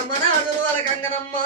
బ్రహ్మనాథులు వాళ్ళ కంగనమ్మా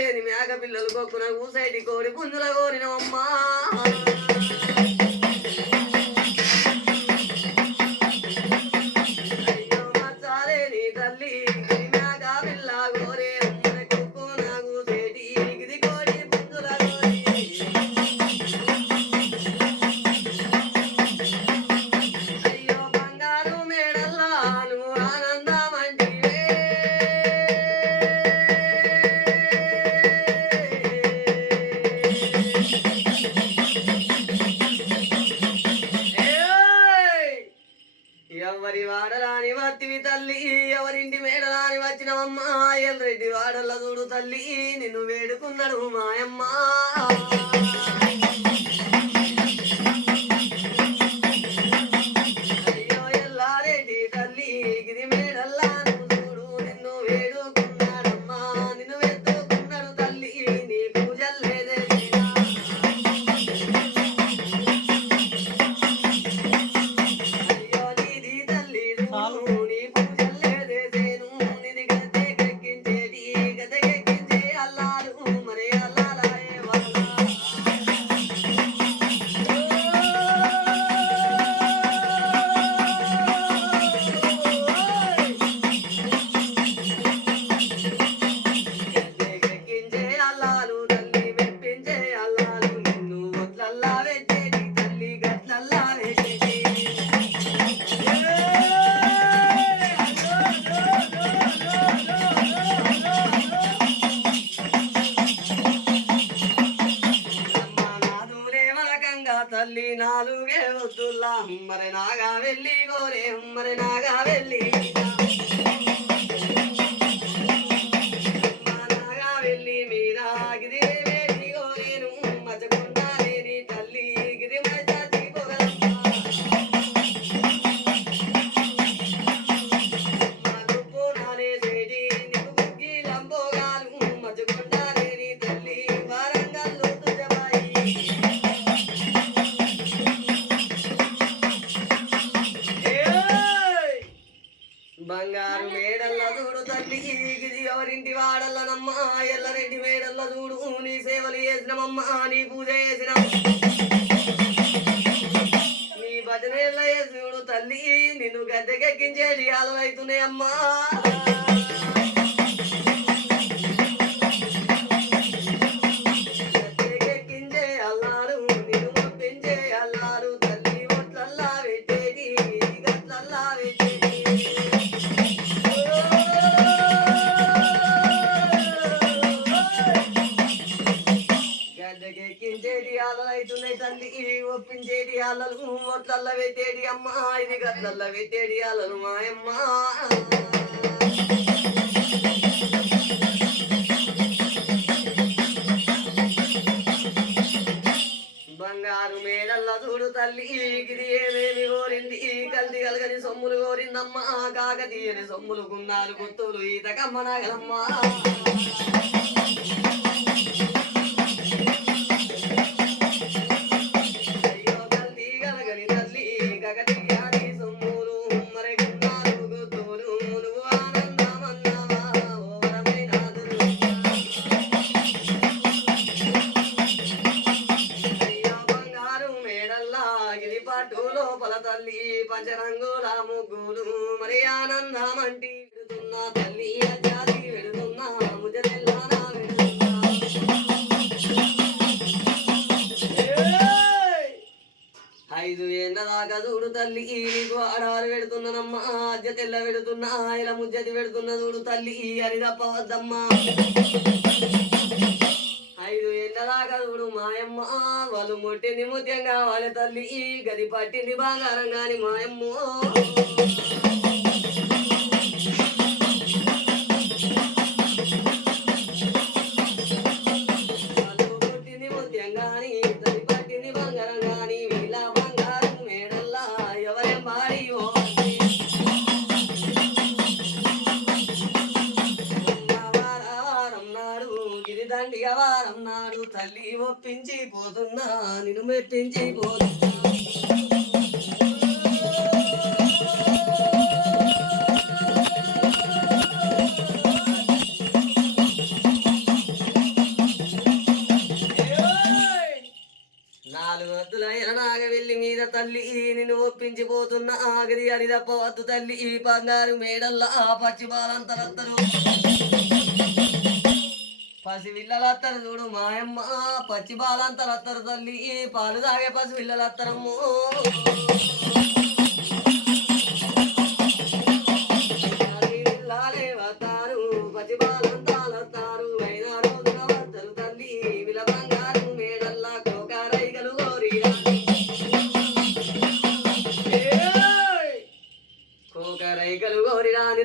మేగలేని మేగ పిల్లలు గొక్కున ఊసైటి కోడి పుంజుల కోరినమ్మా తల్లి నాలుగే వద్దులా మరి నాగా వెళ్ళి గోరే మరి నాగా వెళ్ళి ఆడల్లనమ్మా ఆడల్లనమ్మ ఎల్లరెడ్డి వేడల్ల చూడు నీ సేవలు చేసినమమ్మ నీ పూజ చేసిన. నీ భజన చూడు తల్లి నిన్ను గద్దెకెక్కించేది అలవైతున్నాయమ్మా పింజేడి అల్లలు ఒట్లల్ల తేడి అమ్మ ఇది గట్లల్లవే తేడి అల్లలు మాయమ్మ. బంగారు మేడల్ల చూడు తల్లి గిరి ఏమేమి కోరింది? కల్ది కలగని సొమ్ములు కోరిందమ్మా. కాకతీయని సొమ్ములు గున్నాలు గుత్తులు ఈతకమ్మ నగలమ్మా. పట్టు లోపల తల్లి పంచరంగుల ముగ్గులు మరి ఆనందమంటి వెడుతున్నా తల్లి అజాది పెడుతున్న ఐదు ఏళ్ళ దాకా చూడు తల్లి నీకు ఆడాలు పెడుతున్నానమ్మా. అద్దె తెల్ల పెడుతున్నా ఇలా ముజ్జతి పెడుతున్న చూడు తల్లి అరిదప్ప వద్దమ్మా. ఐదు ఏళ్ళ దాకా చూడు మాయమ్మ వాళ్ళు మొట్టింది ముత్యంగా వాళ్ళ తల్లి గది పట్టింది బంగారం గాని మాయమ్మ. పోతున్నా నిన్ను మెప్పించి పోతున్నా. నాలుగు వద్దులైన నాగ మీద తల్లి నిన్ను ఒప్పించి పోతున్న. ఆగది అని తప్ప వద్దు తల్లి ఈ బంగారు మేడల్లా ఆ పచ్చి బాలంతరత్తరు పసి పిల్లలత్తరు చూడు మాయమ్మ పచ్చి బాలంతరత్తరు తల్లి పాలు తాగే పసి పిల్లలత్తరమ్ము వస్తారు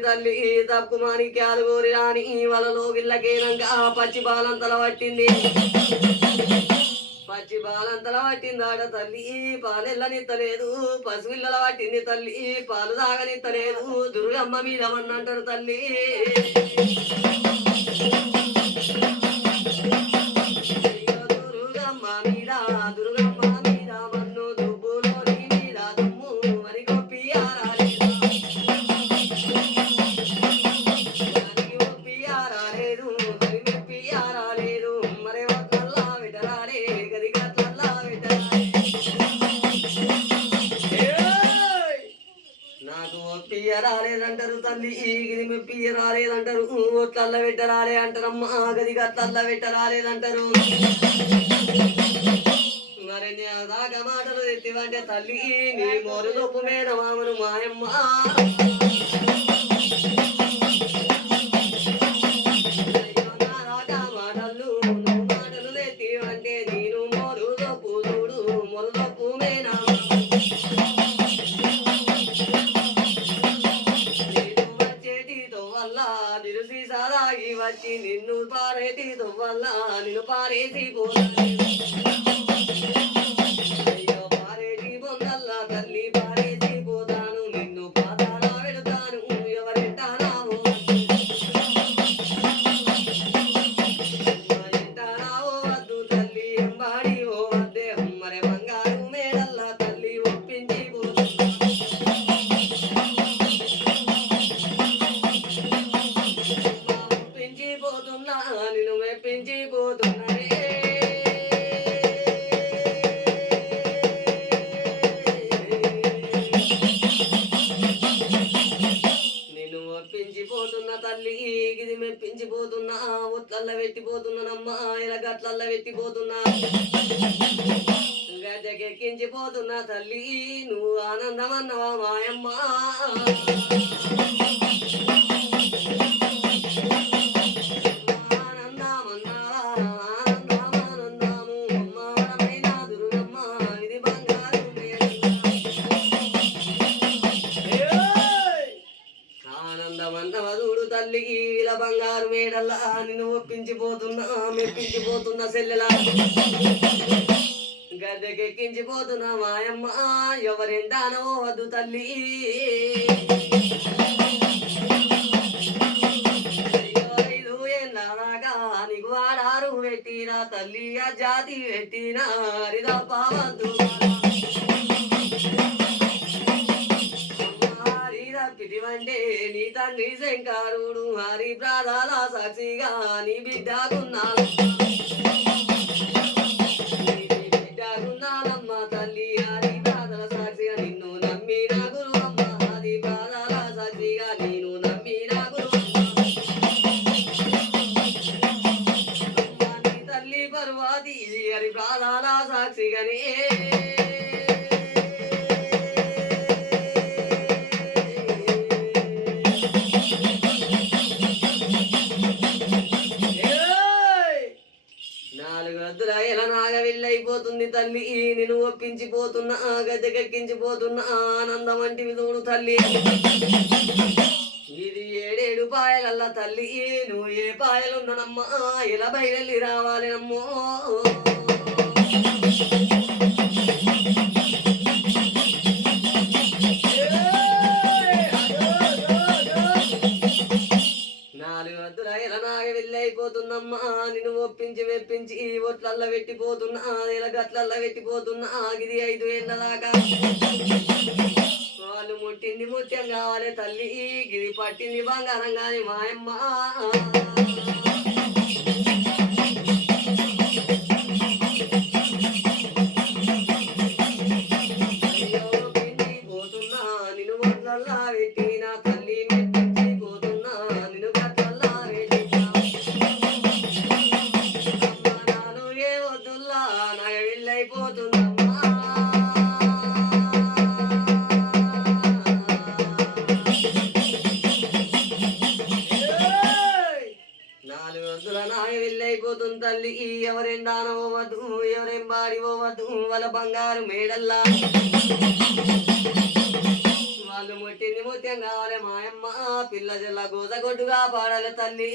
తల్లి తప్పు మాణిక్యాలు గోరి రాని వలలో ఆ పచ్చి బాలంతల పట్టింది. పచ్చి బాలంతల పట్టింది ఆడ తల్లి పాలెల్లనిత్తలేదు పసిపిల్లల పట్టింది తల్లి పాలు తాగనిత్తలేదు దుర్గమ్మ మీద వన్నంటారు తల్లి. పియ్య రాలేదంటారు. ఒట్లల్ల పెట్ట రాలే అంటారమ్మా గదిగా గట్లల్ల పెట్ట రాలేదంటారు మరి దాక మాటలు ఎత్తివంటే తల్లి నీ మోరు దొప్పు మీద మామను మాయమ్మ. పారేటితో నిన్ను పారేసి పోతాను తల్లి నువ్వు ఆనందమన్నవా మాయమ్మ తల్లికి ఇలా బంగారు మేడల్లా. నిన్ను ఒప్పించిపోతున్నా మెప్పించిపోతున్నా సెల్లెలా. గద్దెకెక్కించిపోతున్నా మాయమ్మ ఎవరింటానో వద్దు తల్లి. వాడారు పెట్టినా తల్లి ఆ జాతి పెట్టినా హరిదా పావద్దు పిటివంటే నీ తండ్రి శంకరుడు హరి ప్రాణాల సాక్షిగా నీ బిడ్డకున్నాను. అయిపోతుంది తల్లి. నేను ఒప్పించిపోతున్నా గద్దెకెక్కించిపోతున్నా ఆనందం వంటివి చూడు తల్లి. ఇది ఏడేడు పాయలల్ల తల్లి. నువ్వు ఏ పాయలున్ననమ్మా ఇలా బయలు రావాలి వెళ్ళైపోతుందమ్మా నిన్ను ఒప్పించి మెప్పించి ఈ ఒట్లల్ల పెట్టిపోతున్నా ఇలా గట్లల్ల పెట్టిపోతున్నా ఇది ఐదు ఏళ్ళ దాకా వాళ్ళు ముట్టింది ముత్యం కావాలి తల్లి గిరి పట్టింది బంగారం కాని మాయమ్మ దానవద్దు పోవద్దు వాళ్ళ బంగారు మేడల్లా. వాళ్ళు ముట్టింది ముత్యం కావాలి మాయమ్మ పిల్ల జల్ల గోజ కొట్టుగా పాడాలి తల్లి.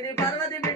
tiene barba de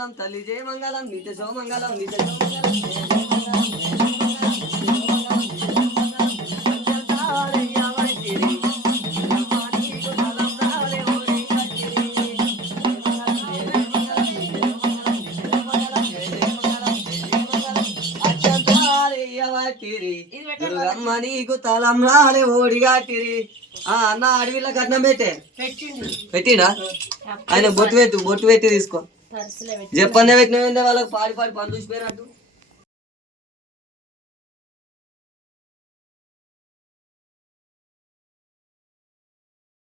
మంగళం తల్లి జయ మంగళం నిత్య సోమంగళం, నిత్య సోమంగళం. దుర్గమ్మ నీకు తలం రాలే ఓడిగా దుర్గమ్మ ఓడిగాటిరి ఆ అన్న అడవిలో కట్నం పెట్టే పెట్టినా ఆయన బొట్టు పెట్టు బొట్టు పెట్టి తీసుకో చెప్పండి పెట్టిన వాళ్ళకి పాడి పాడి పని చూసిపోయినట్టు.